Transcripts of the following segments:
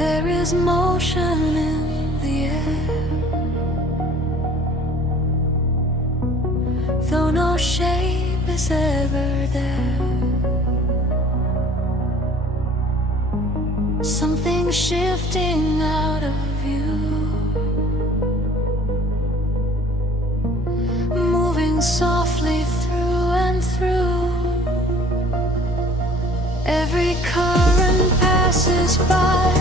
There is motion in the air, though no shape is ever there. Something shifting out of you, moving softly through and through. Every current passes by,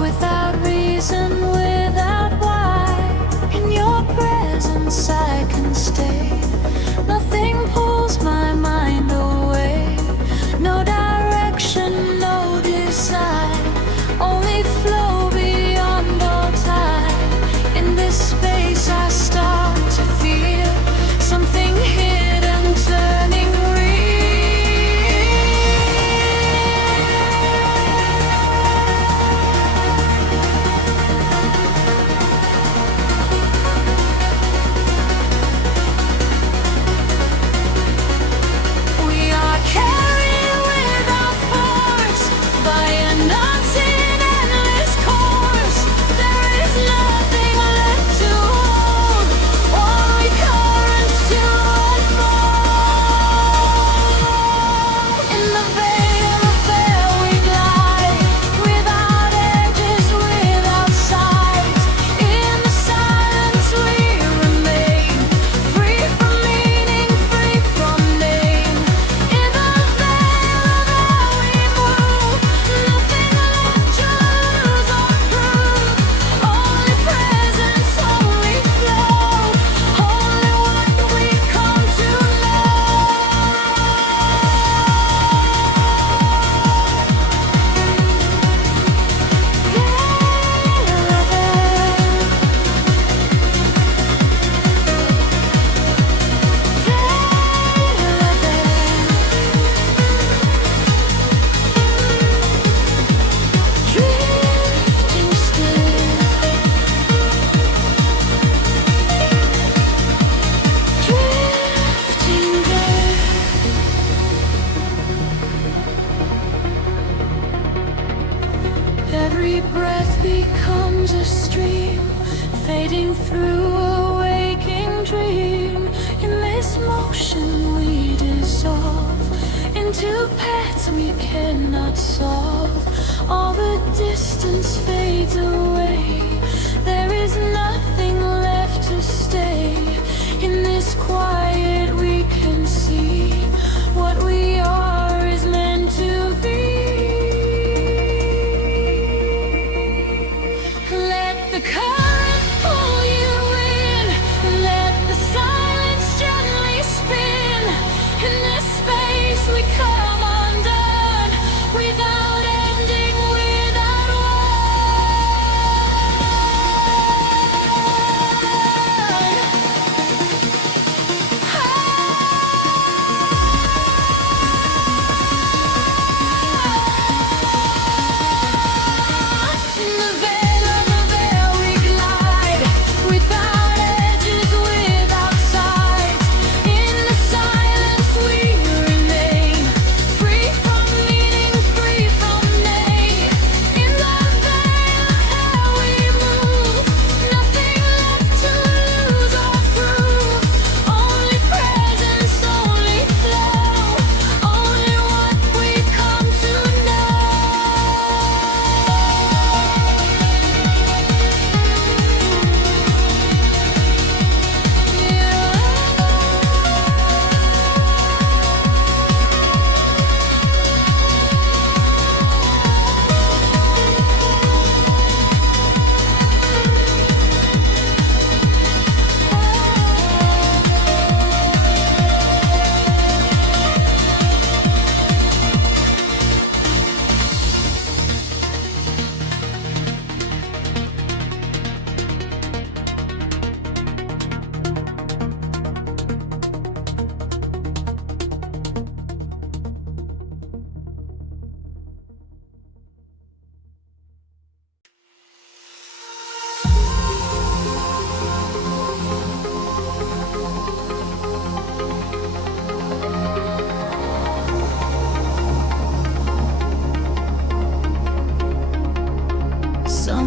without reason, without why. In your presence I can stay. Nothing pulls my mind away. No direction, no design, only flow beyond all time. In this space I start to feel something hidden turning every breath becomes a stream, fading through a waking dream. In this motion we dissolve into paths we cannot solve. All the distance fades away. There is nothing left to stay. In this quiet we can see what we are is meant to be. The current pull you in, let the silence gently spin. In this space we come undone, without end,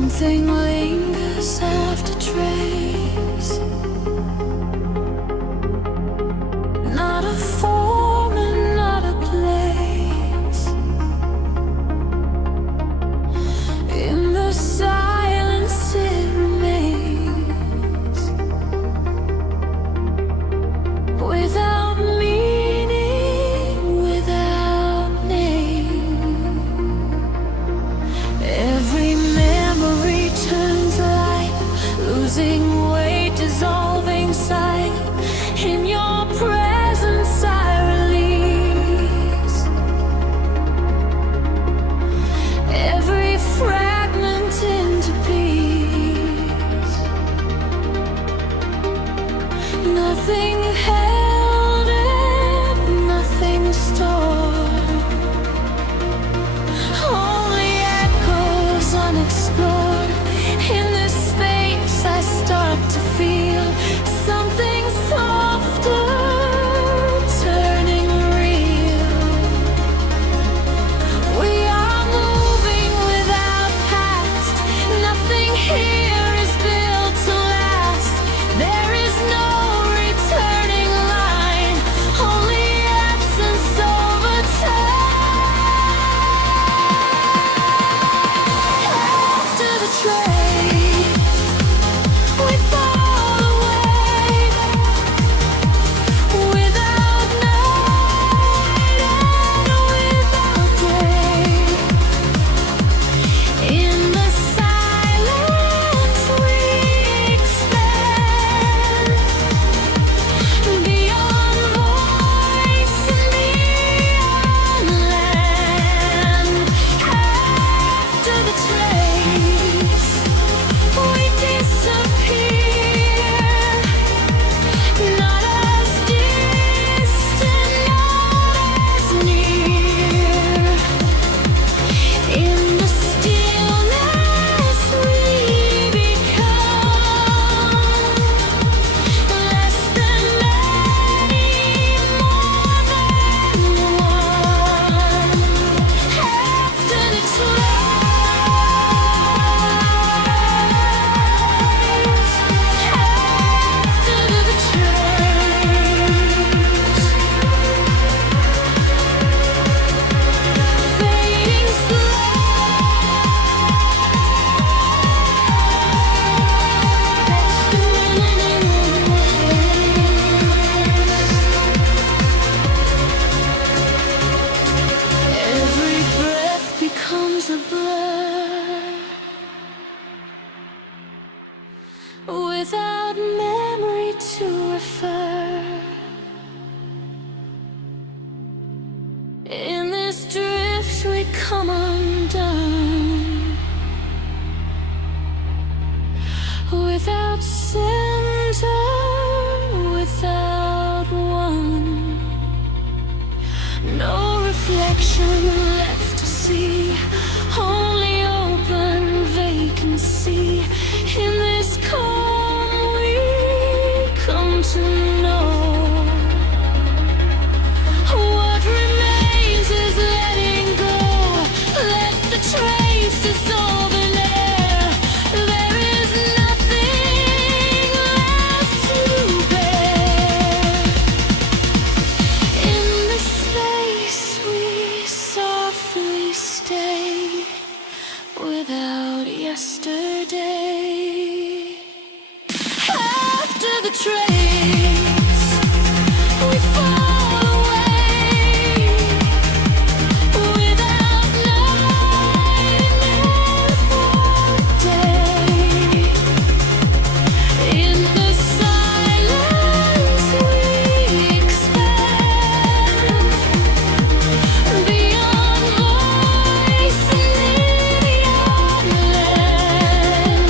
Something lingers after trace. Not a form and not a place. In the silence it remains. Without meaning, without name. Every memory turns light, losing weight, dissolving sight. In your presence I release every fragment into peace. Nothing held it, nothing stored. Only echoes unexplored. In this space I start to feel something softer, turning real. We are moving without past. Nothing here is built to last. There is no returning line, only absence over time. After the trace, we fall away, without night and without day. In the silence we expand, beyond voice and beyond land. After the trace, we disappear, not as distant, not as near. In the stillness we become less than many, more than one. After the fading every breath becomes a blur, without memory to refer. In this drift we come undone, without center, without one. No reflection left to see, only open vacancy. In this calm we come to know. What remains is letting go. Let the trace dissolve in air. There is nothing left to bear. In the space we softly stay, without yesterday. After the trace, we fall away, without night and without day. In the silence we expand, beyond voice and beyond land.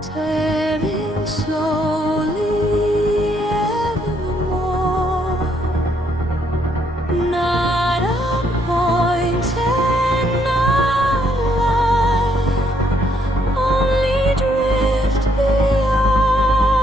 Sailing slowly evermore, not a point and not a line, only drift beyond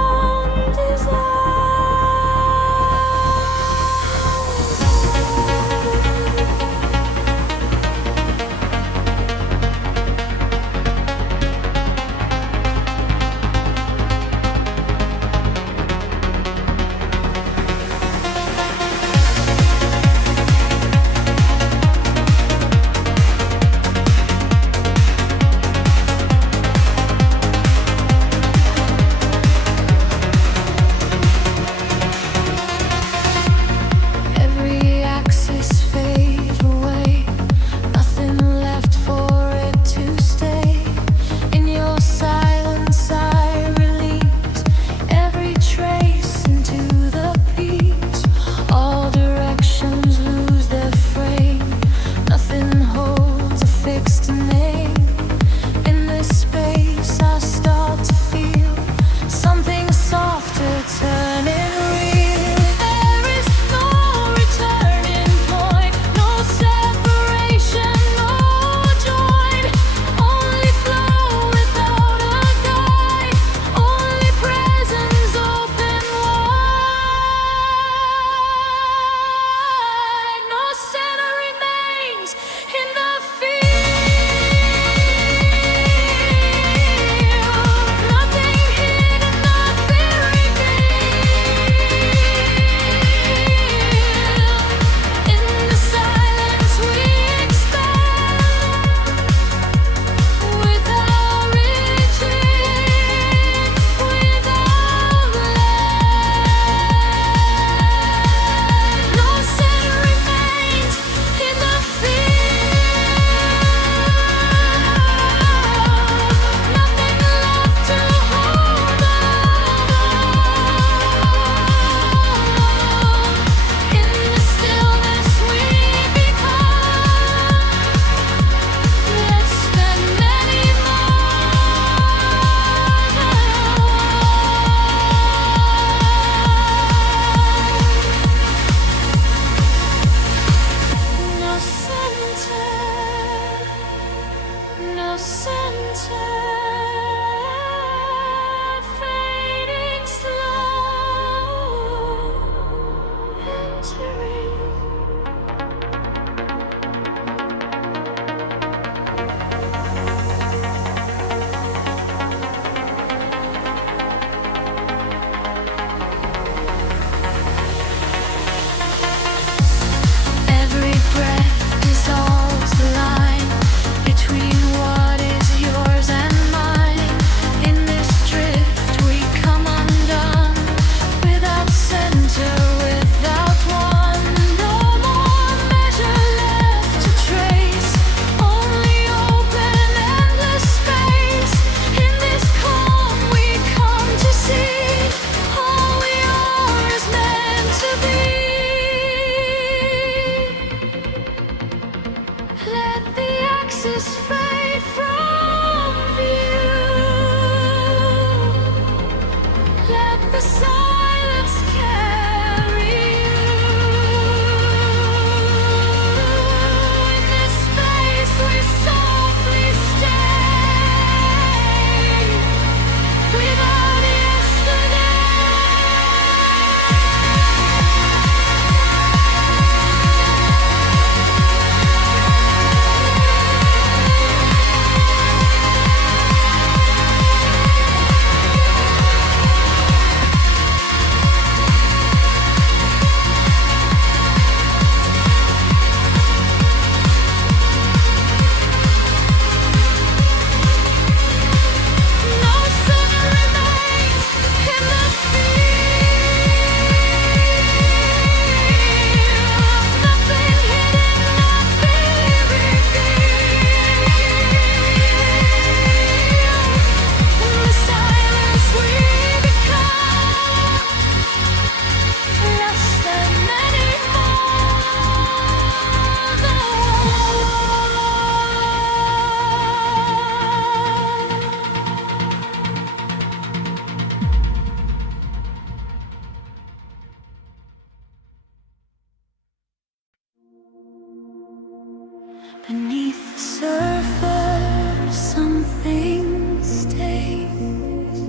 Beneath the surface, something stays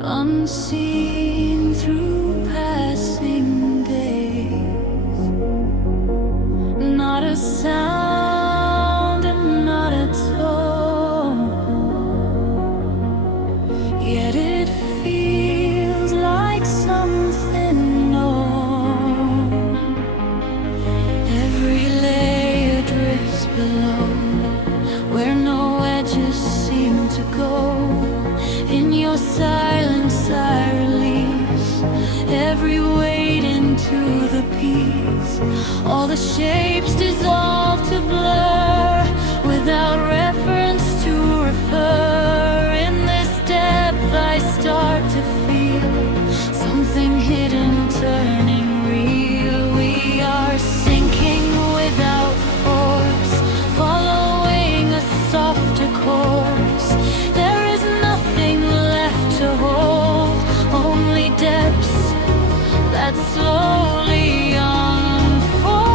unseen through passing days. Not a sound and not a tone, yet it feels like something known. Every layer drifts below, where no edges seem to go. In your silence I release every weight into the peace. All the shapes dissolve to blur, without reference to refer. In this depth I start to feel something hidden turning real. We are sinking without force, following a softer course. There is nothing left to hold, only depths that slowly unfold.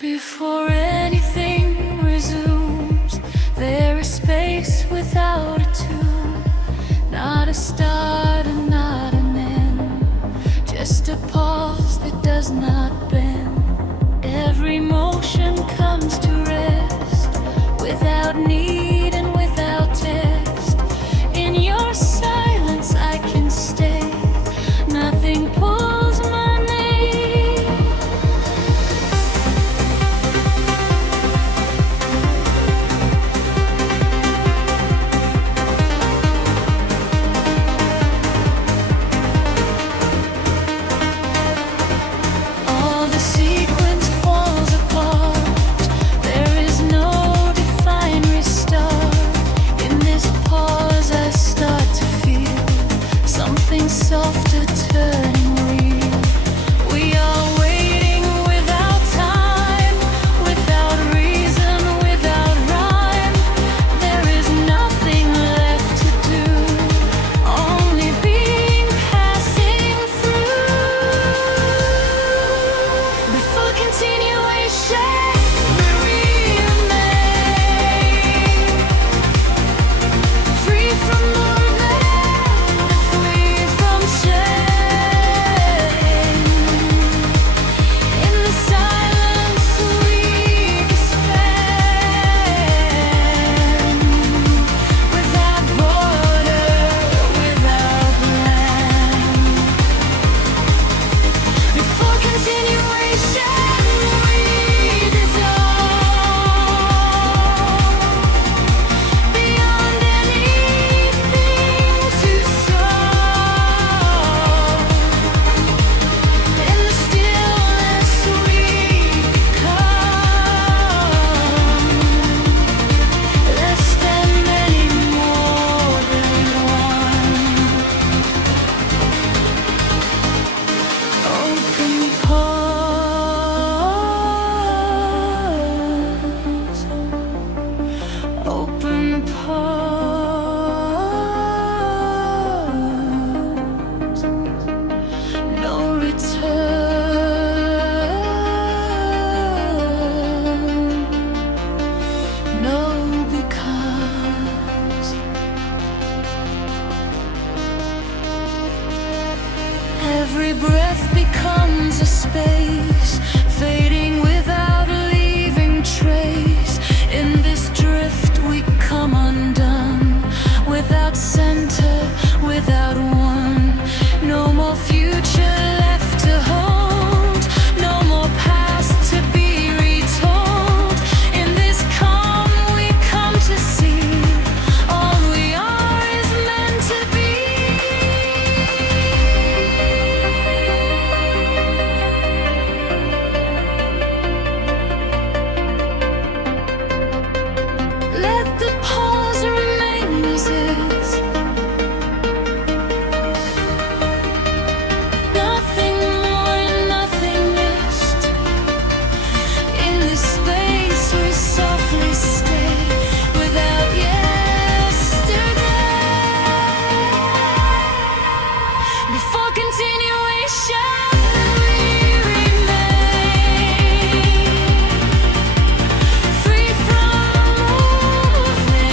Before anything resumes, there is space without a tune. Not a start and not an end, just a pause that does not bend. Every motion comes to rest, without need and without test. In your silence I can stay, nothing pulls my name. All the sequence falls apart, there is no defined restart. In this pause I start to feel something softer turning real. We are waiting without time, without reason, without rhyme. There is nothing left to do, only being passing through. Before continuation, we remain free from movement, free from shame. In the silence we expand, without border, without land. Before continuation, we dissolve beyond anything to solve. In the stillness we become less than many, more than one. Open pause, open pause, no return, no because. Every breath becomes a space, fading without leaving trace. In this drift we come undone, without center, without one. No more future left to hold, no more past to be retold. In this calm we come to see, all we are is meant to be. Let the pause remain as is. Nothing more and nothing missed. In this space we softly stay, without yesterday. Before continuation, we remain free from movement,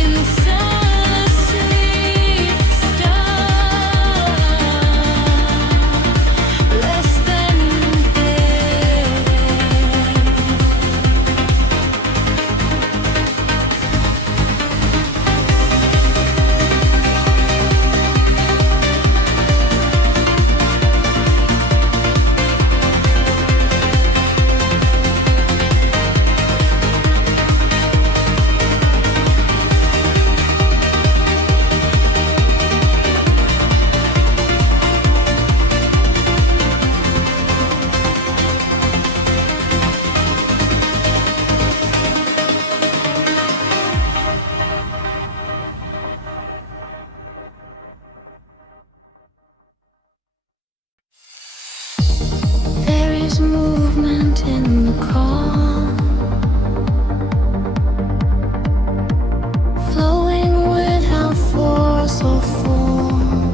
in the silence sleep less than dead. There is movement in the calm, flowing without force or form.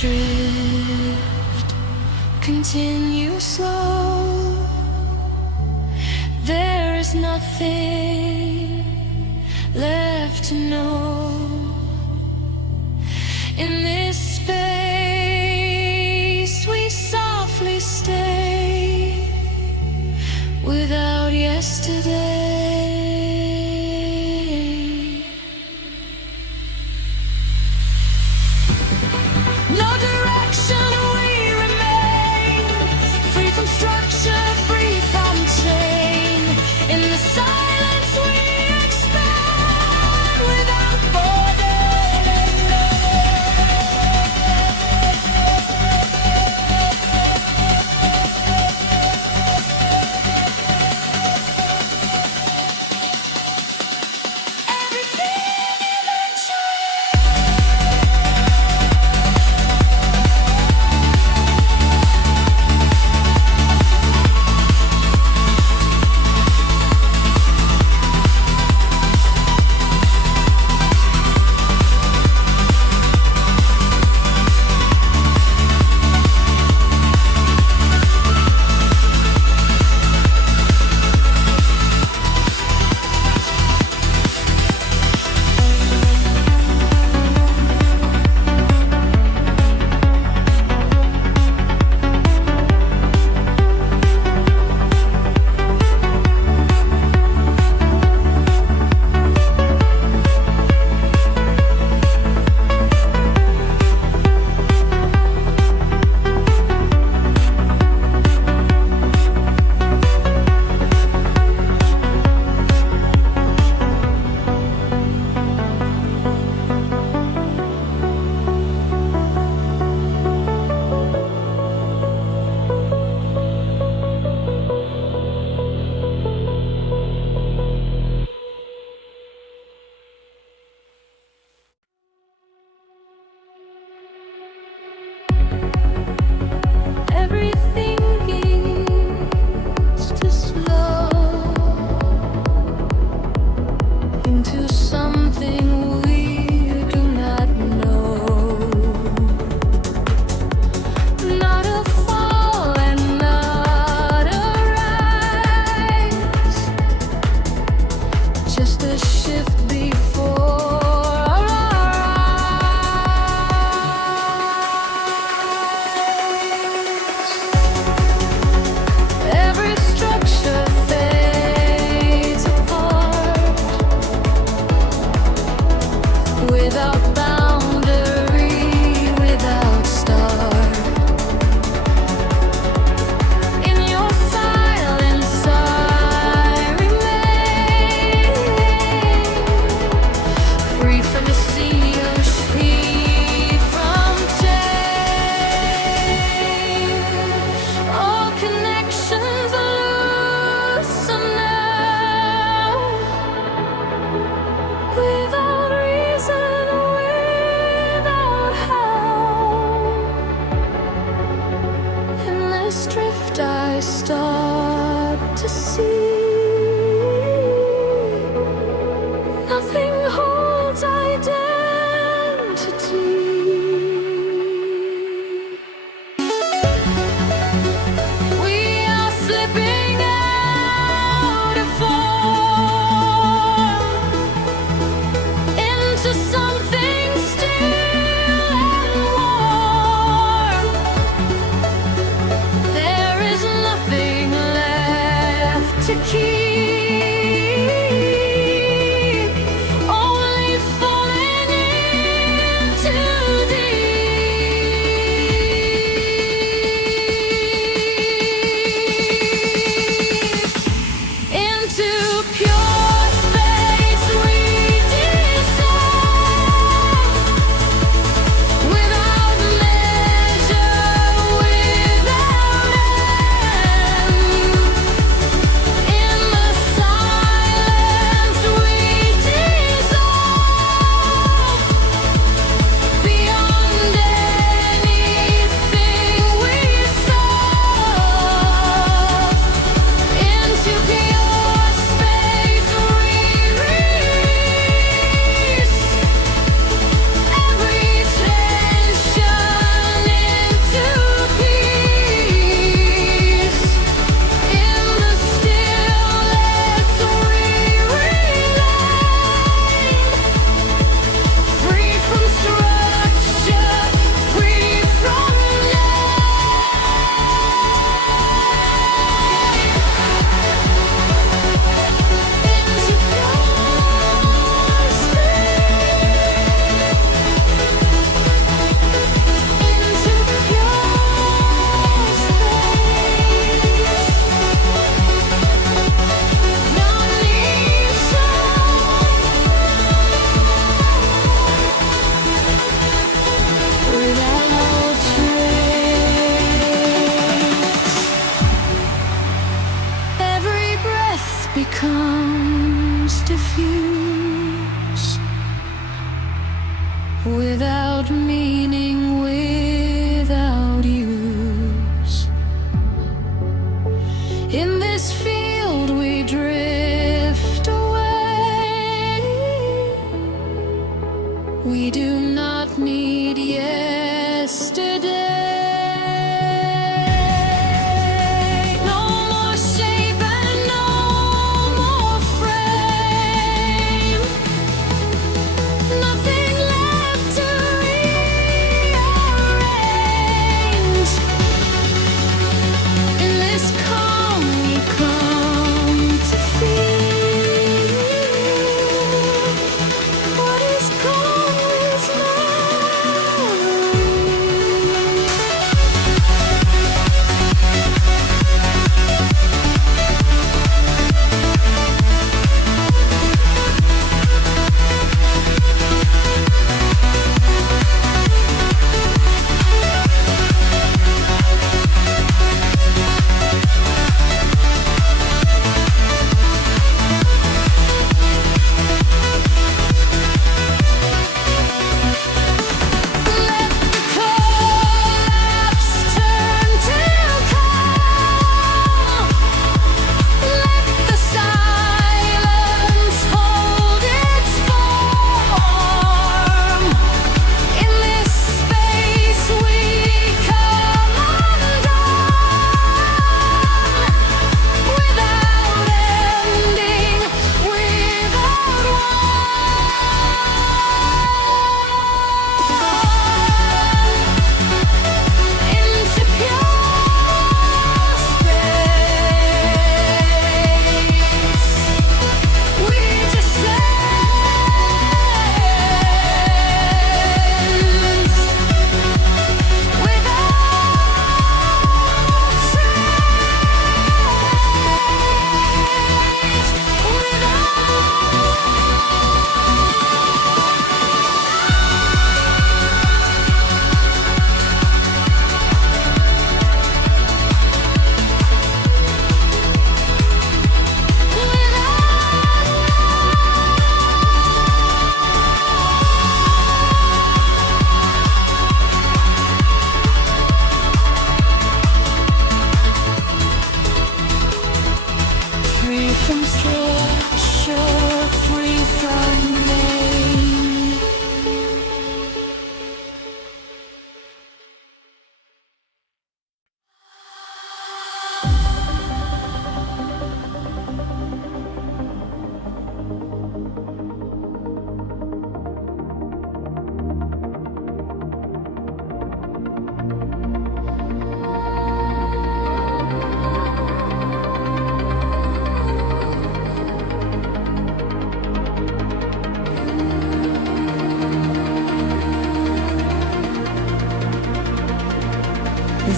drift, continue slow. There is nothing left to know. In this space we softly stay without yesterday. No direction, we remain free from structure, free from chain. In the silence we expand without reason, without meaning, without use. In this field we drift away. We do not need yesterday.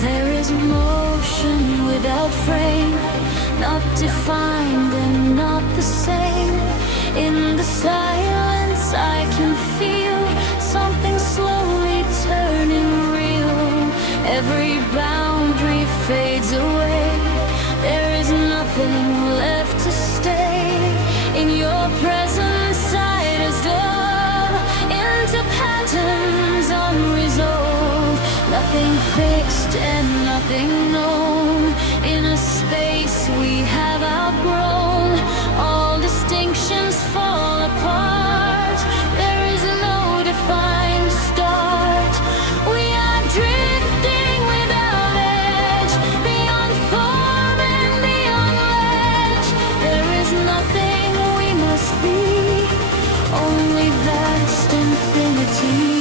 There is motion without frame, not defined and not the same. In the silence I can feel something slowly turning real. Every boundary fades away. There is nothing left to stay. In your presence I dissolve into patterns unresolved. Nothing fixed and nothing known. In a space we have outgrown. All distinctions fall apart. There is no defined start. We are drifting without edge, beyond form and beyond ledge. There is nothing we must be, only vast infinity.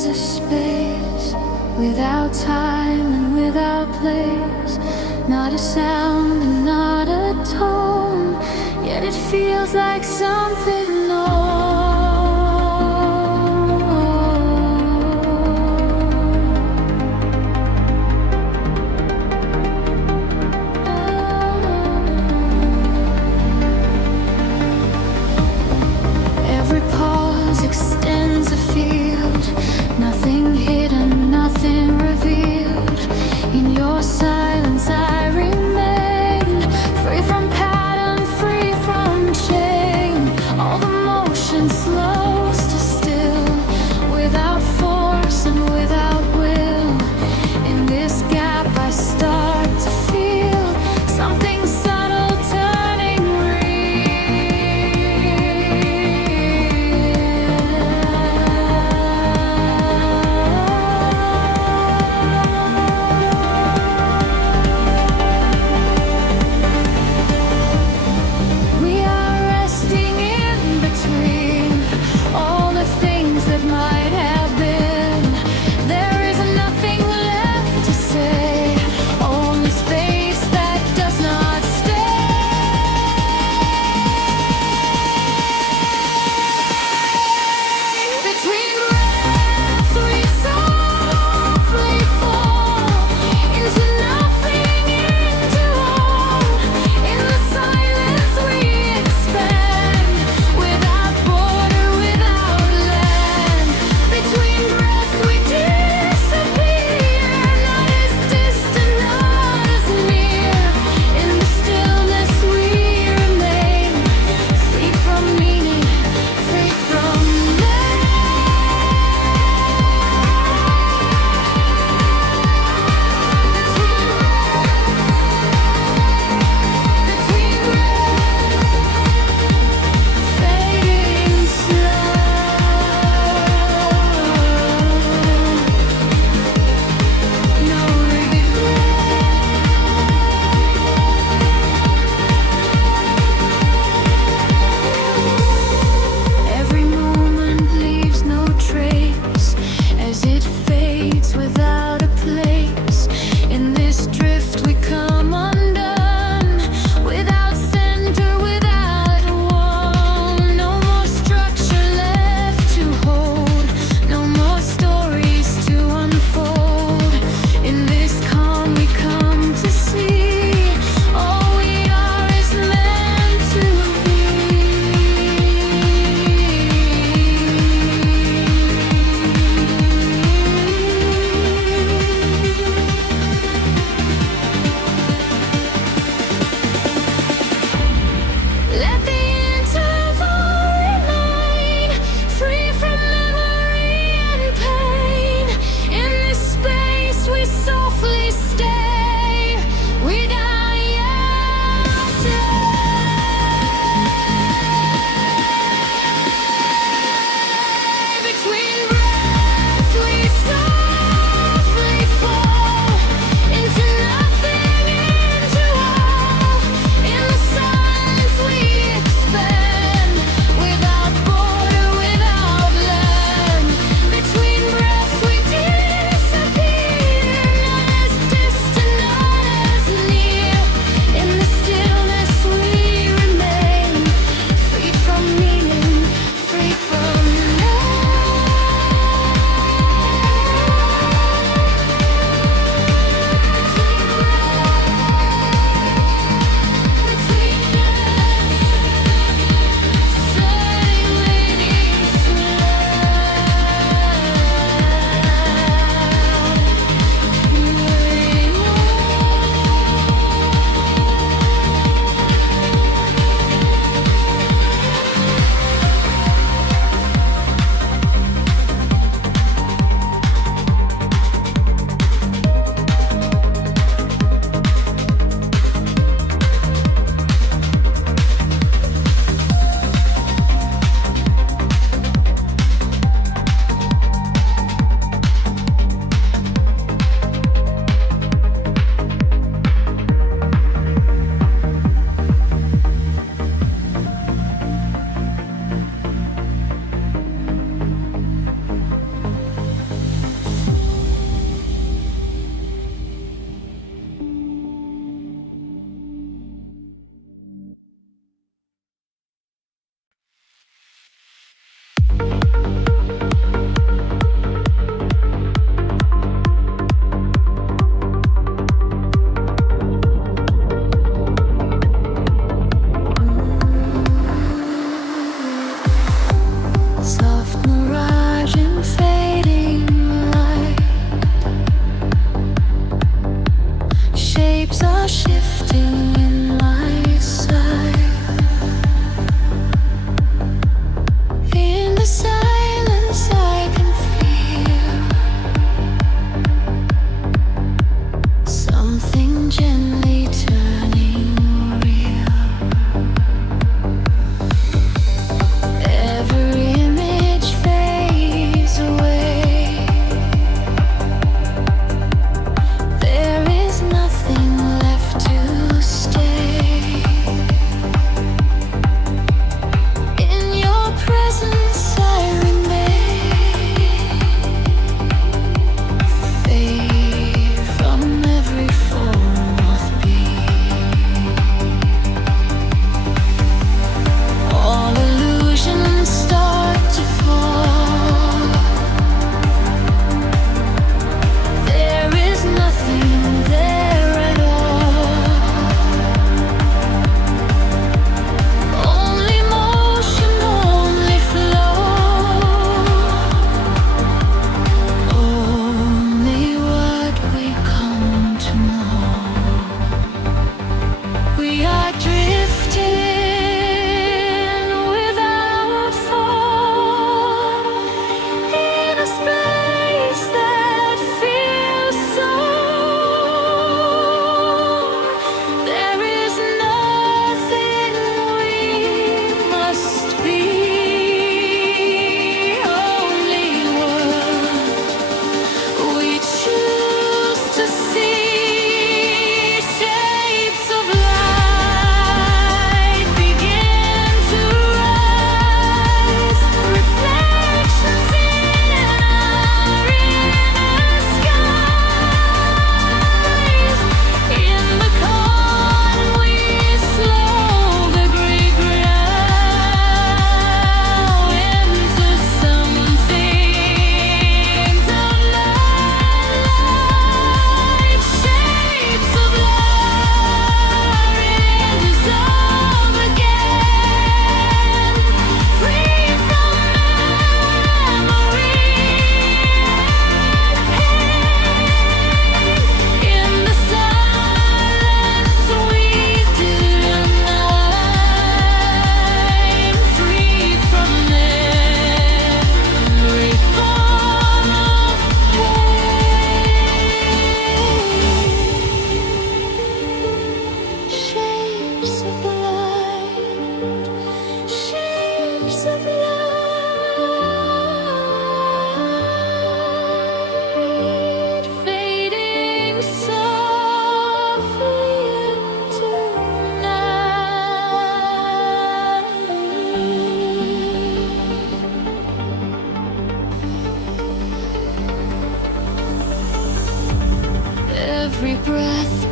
is a space without time and without place. Not a sound and not a tone, yet it feels like something known. Every pause extends a field, nothing hidden, nothing revealed. In your silence I remain, free from pattern, free from chain. All the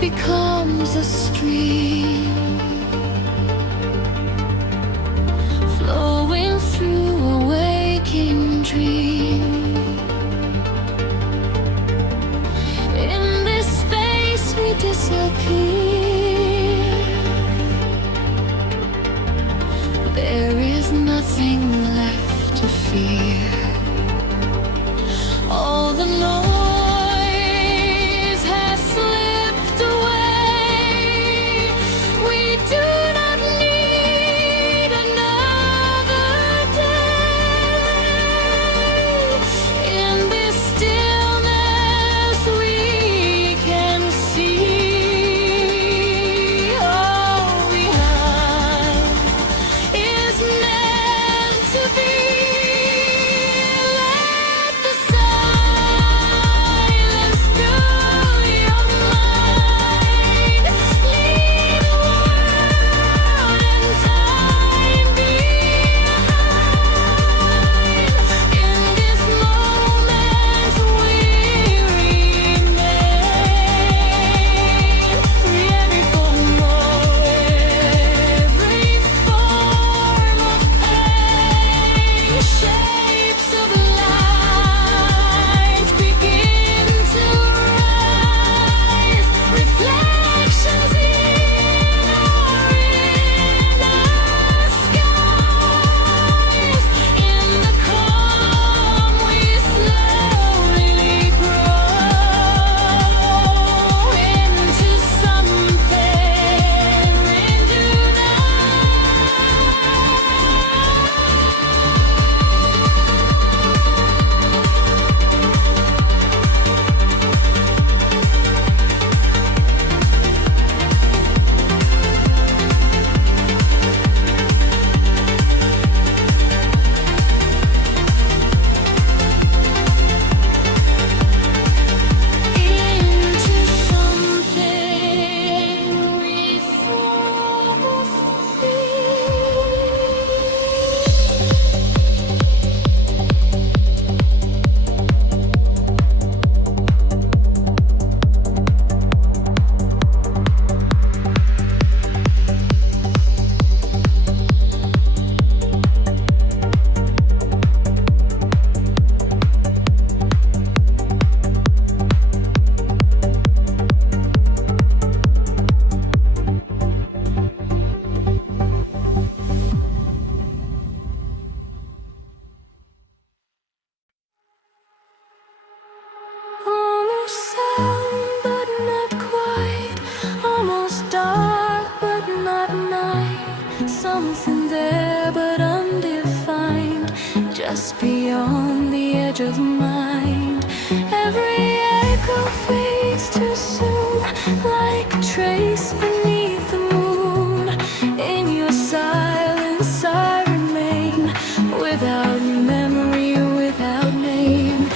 becomes a stream flowing through a waking dream. In this space we disappear. There is nothing left to fear. All the noise has slipped away. something there but undefined, just beyond the edge of mind. Every echo fades too soon, like a trace beneath the moon. In your silence I remain, without memory, without name.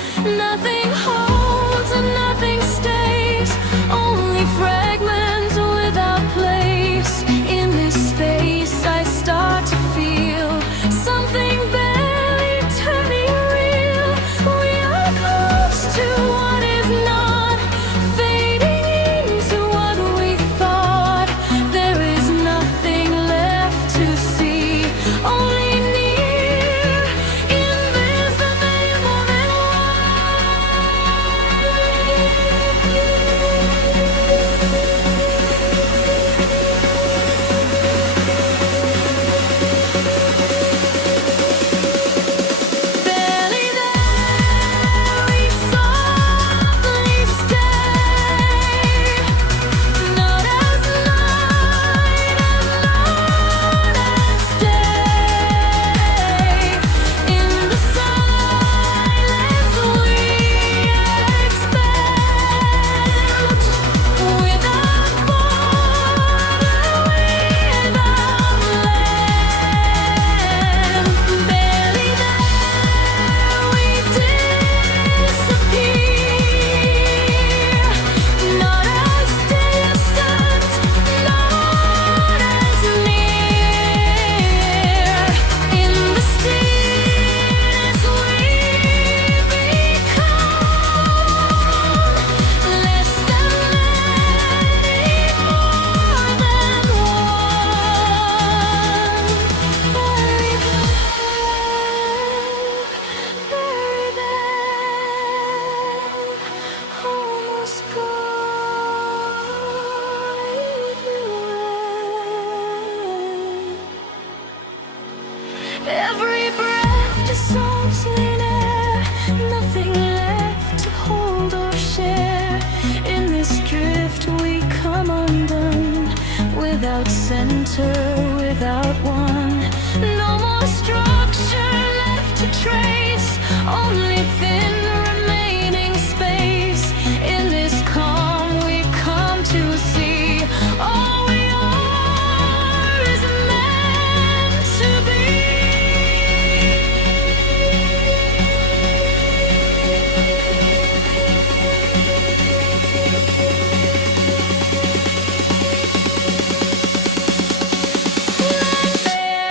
Nothing holds and nothing stays, only fragments without place. In this space I start to feel something barely turning real. We are close to what is not, fading into what we thought. There is nothing left to see, only near, invisible more than barely there, we softly stay, not as night and not as day. In the silence we expect, without border, without land. Barely there, we disappear, not as distant, not as near. In the stillness we become less than many, more than one. Very there, almost gone everywhere. Every breath dissolves in air, nothing left to hold or share. In this drift we come undone, without center, without one. No more structure left to trace, only thin remaining space. In this calm we come to see, all we are is meant to be. Like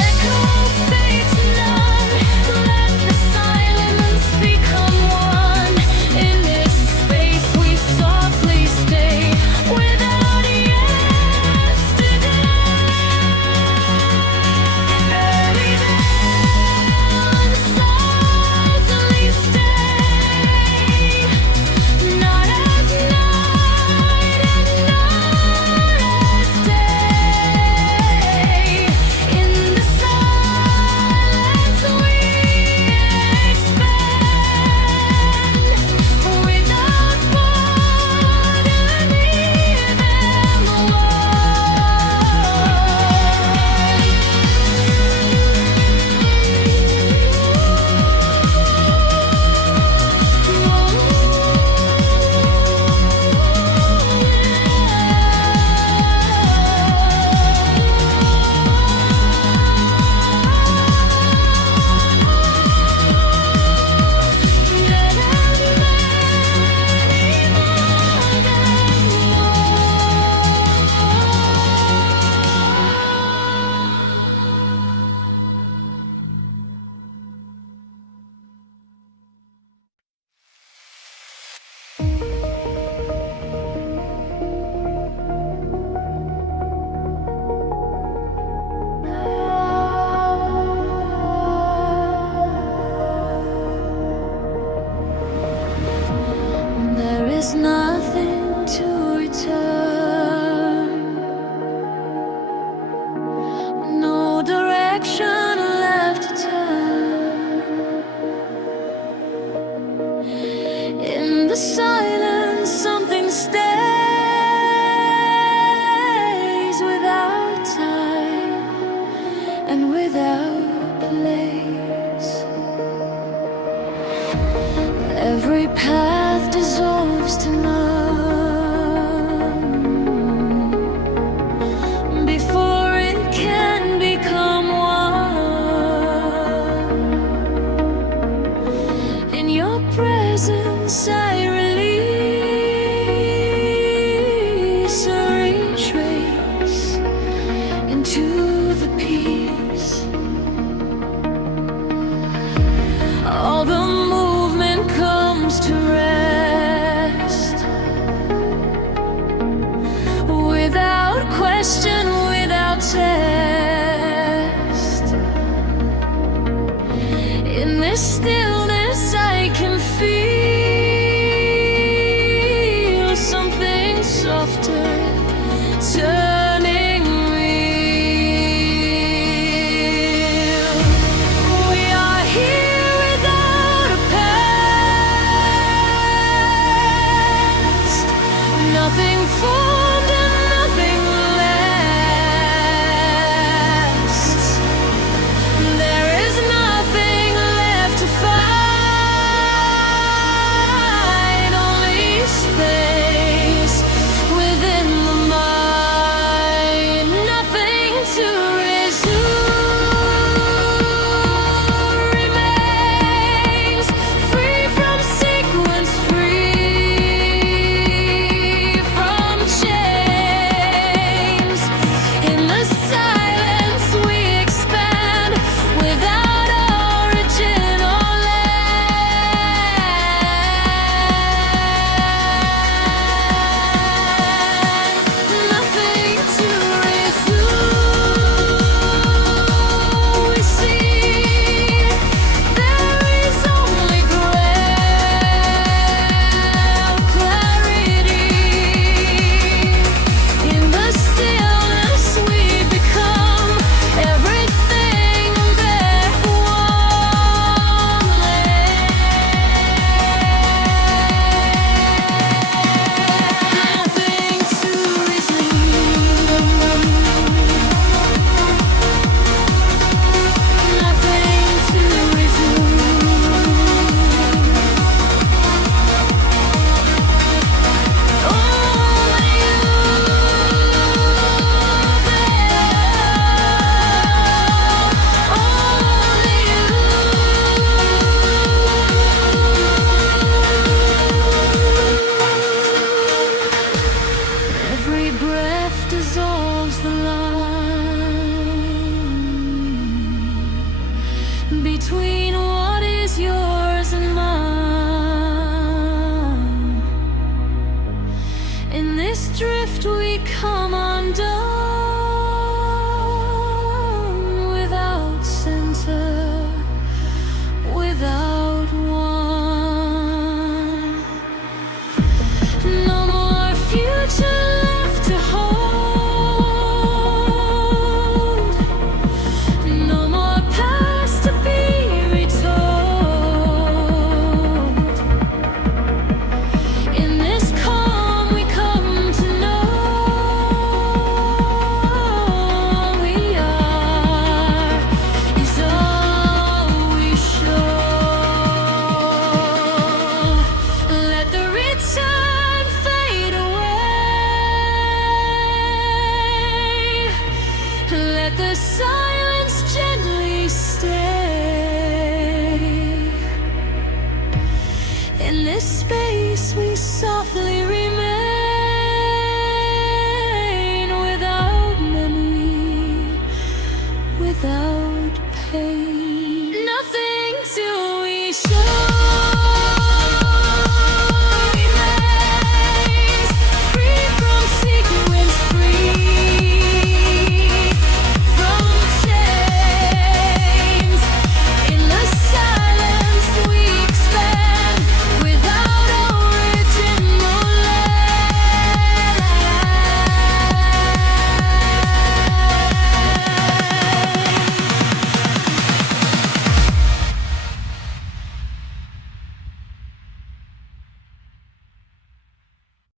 without place. Every path dissolves to none before it can become one. In your presence I release or retrace into the peace. All the movement comes to rest without question, without test. In this stillness I can feel something softer turning real. We are here without a past, nothing formed and nothing lasts. There is nothing left to find, only space within the mind. Nothing to resume remains, free from sequence, free from chains. In the silence we expand without origin or land. Nothing to resume. We see there is only ground clarity. In the stillness we become everything that one nothing to resume. Nothing to resume. Only you Every breath dissolves the line between what is yours and mine. In this drift we come undone without center, without one. No more future left to hold, no more past to be retold. In this calm we come to know we are is all we show. Let the return fade away. Let the silence gently stay. In this space we softly